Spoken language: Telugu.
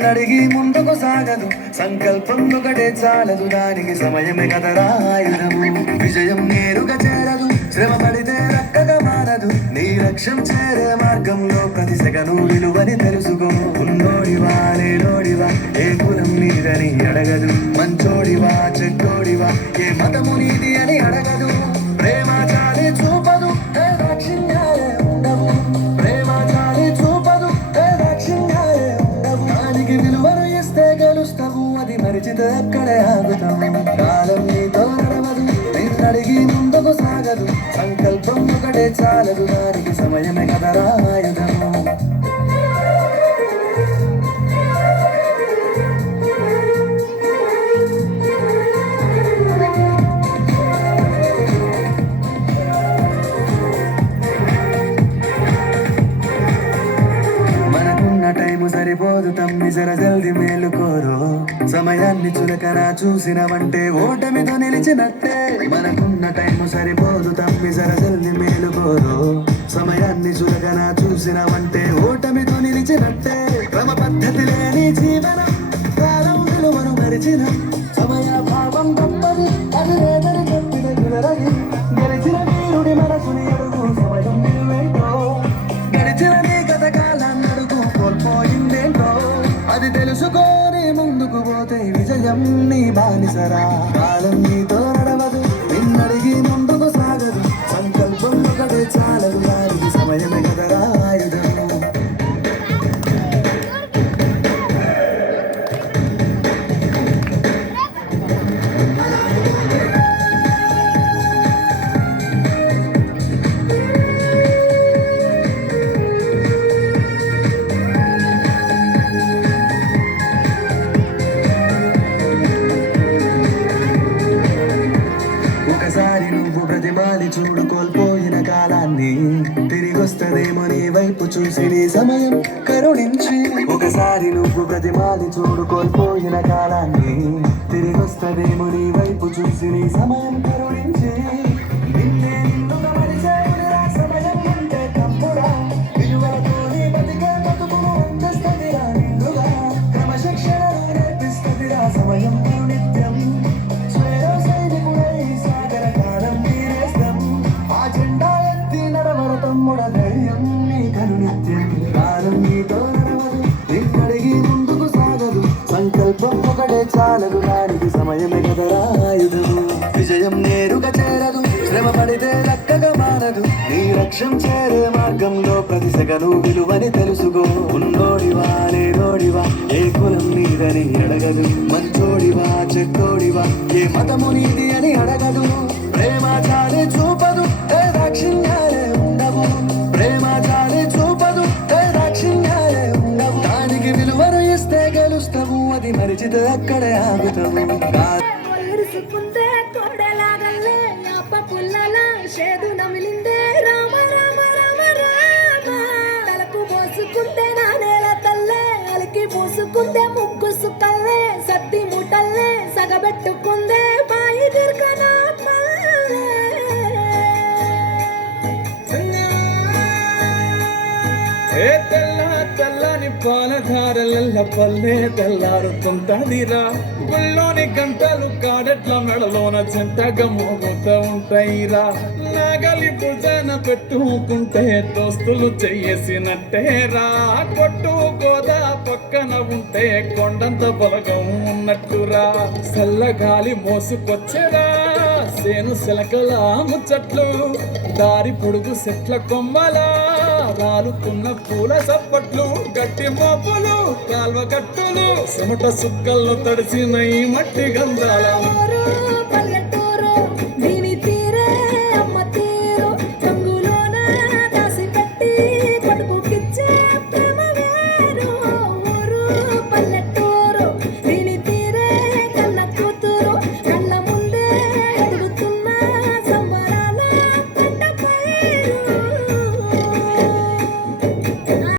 నిన్నడిగి ముందుకు సాగదు, సంకల్పం ఒకటే చాలదు, దానికి సమయమే కదరా ఆయుధము. విజయం నేరుగా చేరదు, శ్రమ పడితే రక్కగా మారదు, నీ లక్ష్యం చేరే మార్గంలో ప్రతి సెకను విలువని తెలుసుకో. ఉన్నోడివా లేనోడివా ఏ కులం నీదని అడగదు, మంచోడివా చెడ్డోడివా ఏ మతము నీది అని అడగదు. ప్రేమ చాలి చూపదు, ఏ దాక్షిణ్యాలే ఉండవు, ప్రేమ చాలి చూపదు, ఏ దాక్షిణ్యాలే ఉండవు. దానికి విలువను ఇస్తే గెలుస్తావు, అది మరిచితే అక్కడే ఆగుతావు. కాలం నీతో నడవదు, నిన్నడిగి ముందుకు సాగదు, సంకల్పం ఒకటే చాలదు, దానికి సమయమే కదరా ఆయుధము. టైము సరిపోదు తమ్మి, జర జల్ది మేలుకోరు, సమయాన్ని చులకన చూసినవంటే ఓటమితో నిలిచినట్టే. మనకున్న టైము సరిపోదు తమ్మి, జర జల్ది మేలుకోరు, సమయాన్ని చులకన చూసినవంటే ఓటమితో నిలిచినట్టే. క్రమ పద్ధతి లేని జీవనం, కాలం విలువను మరిచిన, సమయ భావం గొప్పది, అది లేదని చెప్పిన కులరగి. గెలిచిన వీరుడి మనసుని అడుగు, సమయం విలువేంటో, గడిచిన నీ కథ కాలాన్ని అడుగు, కోల్పోయిందేంటో అది తెలుసుకొని ముందుకు పోతే విజయం నీ బానిసరా. కాలం నీతో నడవదు, నిన్నడిగి ముందుకు సాగదు, సంకల్పం ఒకటే చాలదు, దానికి సమయమే కదరా ఆయుధము. ఒకసారి నువ్వు ప్రతిమాలి చూడు కోల్పోయిన కాలాన్ని, తిరిగొస్తదేమో నీ వైపు చూసి నీ సమయం కరుణించి. ఒకసారి నువ్వు ప్రతిమాలి చూడు కోల్పోయిన కాలాన్ని, తిరిగొస్తదేమో నీ వైపు చూసి నీ సమయం కరుణించి. నిన్నే నిన్నుగా మరిచేవునిరా సమయం అంటే తప్పుడా, విలువలతో నీ బతికే బతుకును అందిస్తదిరా నిన్నుగా, క్రమశిక్షణను నేర్పిస్తదిరా సమయం నిత్యం. సంకల్పం ఒకటే చాలదు, దానికి సమయమే కదరా ఆయుధము. విజయం నేరుగా చేరదు, శ్రమ పడితే చక్కగా మారదు, నీ లక్ష్యం చేరే మార్గంలో ప్రతి సెకను విలువని తెలుసుకో. ఉన్నోడివా లేనోడివా ఏ కులం నీదని అడగదు, మంచోడివా చెడ్డోడివా ఏ మతము నీది అని అడగదు. ప్రేమ చాలి చూపదు, ఏ దాక్షిణ్యాలే ఉండవు, ప్రేమ చాలి చూపదు, ఏ దాక్షిణ్యాలే ఉండవు. దానికి విలువను ఇస్తే గెలుస్తావు, అది మరిచితే అక్కడే ఆగుతావు. చేదు నమిలిందే రామ రామ రామ రామ, తలకు పోసుకుంటే నా నేల తల్లే, అలికి పూసుకుందే ముగ్గు సుక్కల్లే, సత్తి మూటల్లే సగబెట్టుకుందే బాయి దిర్కనా పల్లె. తెల్లని పాలధారల పల్లె తెల్లారుతుంటదిరా, గుళ్ళోని గంటలు కాడెట్ల మెడలోన చెంతగా మోగుతూ ఉంటాయిరా. నాగలి భుజాన పెట్టుకుంటే దోస్తులు చెయ్యేసినట్టేరా, కొట్టు గోదా పక్కన ఉంటే కొండంత బలగం ఉన్నట్టురా. చల్లగాలి మోసుకొచ్చేరా సేను శిలకల ముచ్చట్లు, దారి పొడుగు చెట్ల కొమ్మలా రాలుతున్న పూల సప్పట్లు, గట్టి మోపులు కాల్వ గట్టులు చెమట సుక్కల్లో తడిసిన ఈ మట్టి గంధాల.